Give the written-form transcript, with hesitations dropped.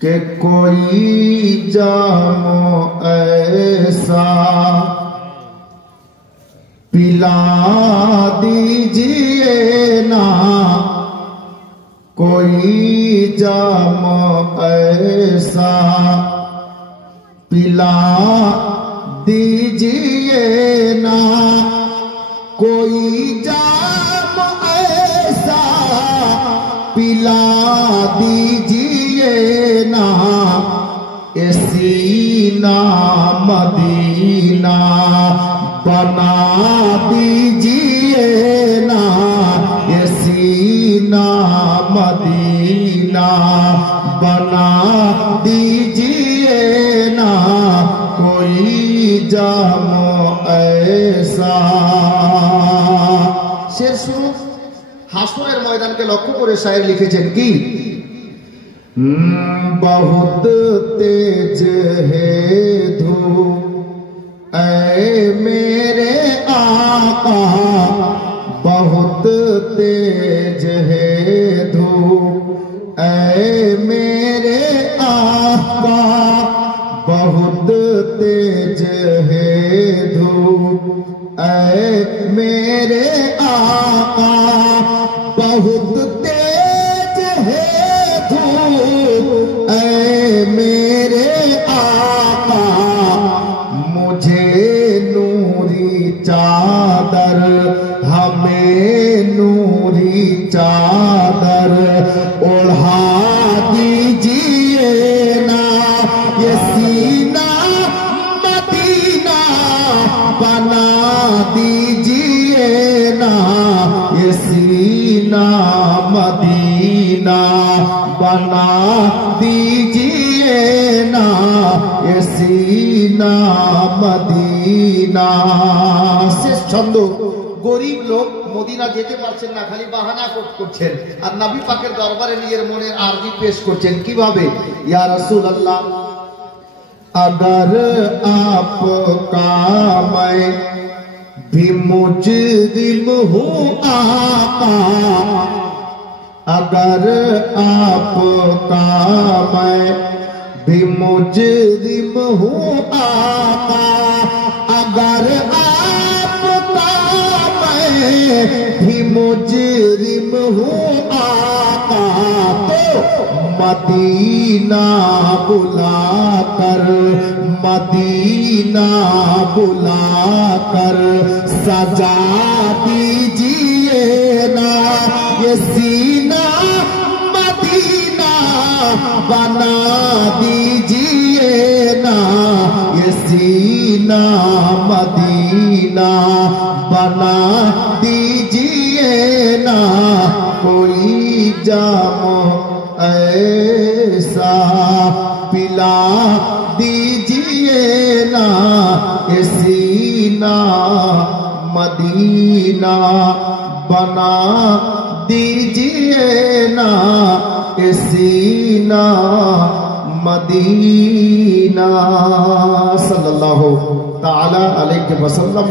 कि कोई जामो ऐसा पिला दीजिए ना, कोई जाम ऐसा पिला दीजिए ना, कोई जाम ऐसा पिला दीजिए ना, ये सीना मदीना बना दीजिए ना, ये सीना मदीना बना दीजिए ना, कोई जामो ऐसा। शेर सुनो, हाशरेर मयदानके लक्ष्य करे शायर लिखेছেন কি, बहुत तेज है धूप ऐ मेरे आका, बहुत तेज है धूप ऐ मेरे आका, बहुत तेज है धूप ऐ मेरे आका, बहुत तेज है धूप ऐ मेरे आका, मुझे नूरी चादर हमें नूरी चादर ओढ़ा दीजिए ना, ये सीना मदीना बना दीजिए ना, ये सीना मदीना बना दीजिए ना, ये सीना मदीना। শেষ ছন্দ। গরিব লোক মদিনা যেতে পারছেন না, খালি বাহানা করছেন আর নবী পাকের দরবারে নিজের মনের আরজি পেশ করছেন কিভাবে, ইয়া রাসূলুল্লাহ अगर आपका मैं भी मुजरिम हूँ आका, अगर आपका मैं भी मुजरिम हूँ आका, अगर आपका मैं भी मुजरिम हूँ आका, तो मदीना बुलाकर, मदीना बुलाकर सजा दीजिए ना, ये सीना मदीना बना दीजिए ना, ये सीना मदीना बना दीजिए ना, कोई जामो ऐसा पिला दीजिए ना, ये सीना मदीना बना दीजिए ना, ये सीना मदीना। सल्लल्लाहु ताला अलैहि वसल्लम।